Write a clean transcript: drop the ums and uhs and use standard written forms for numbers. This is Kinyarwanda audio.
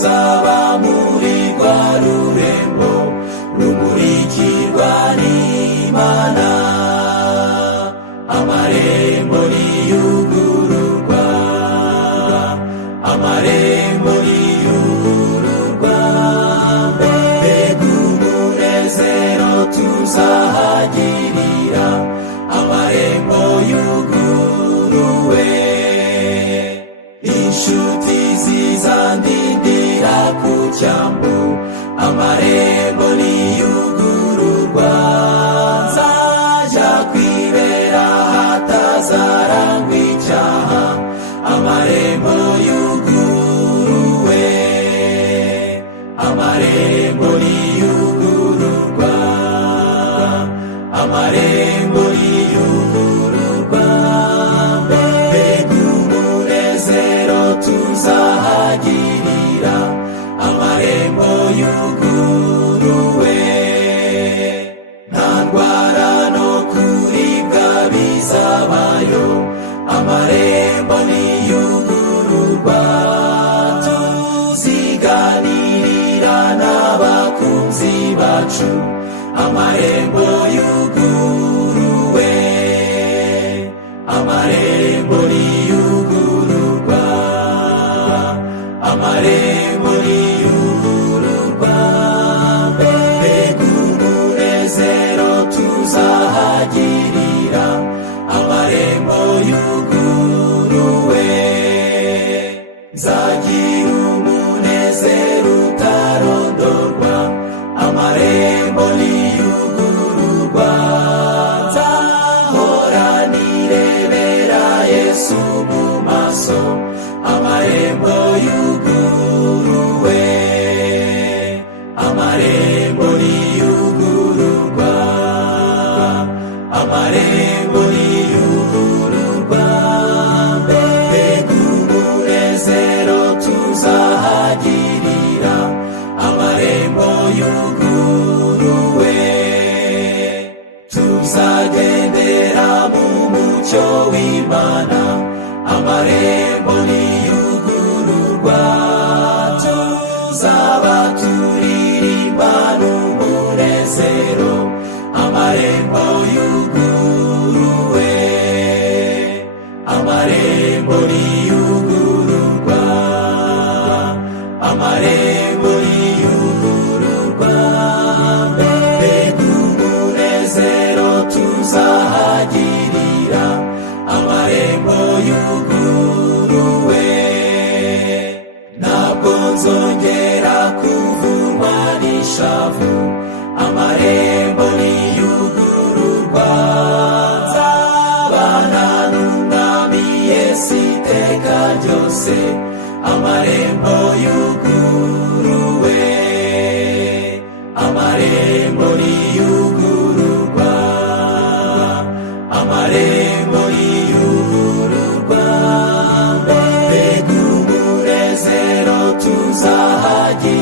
tuzaba muri rwa rurembo rumurikirwa n'Imana. Amarembo niyugururwa, amarembo niyugururwa, mbega umunezero tuzahagirira, amarembo yuguruwe. Inshuti zizandindira ku cyambu, amarembo niyugururwa, nzaja kwibera hatazarangwa icyaha, amarembo yuguruwe. Amarembo niyugururwa, amarembo niyugururwa, mbega umunezero tuzahagirira, amarembo yuguruwe. Nta ndwara no kuribwa bizabayo, amarembo niyugururwa, tuziganirira n'abakunzi bacu, amarembo yuguruwe. Amarembo niyugururwa, amarembo niyugururwa, mbega umunezero tuzahagirira, amarembo yuguruwe. Nzagira umunezero utarondorwa, amarembo niyugururwa, nzahora nirebera Yesu mu maso, amarembo yuguruwe. Amarembo niyugururwa, amarembo niyugururwa, mbega umunezero tuzahagirira, amarembo yuguruwe. Tuzagendera mu mucyo w'Imana, amarembo niyugururwa, tuzaba turirimba n'umunezero, amarembo yuguruwe. Amarembo niyugururwa, amarembo niyugururwa, mbega umunezero tuzahagirira, amarembo yuguruwe. Ntabwo nzongera kuvunwa n'ishavu, amarembo niyugururwa, nzabana n'Umwami Yesu iteka ryose, amarembo yuguruwe. Amarembo niyugururwa, amarembo niyugururwa, mbega umunezero tuzahagirira,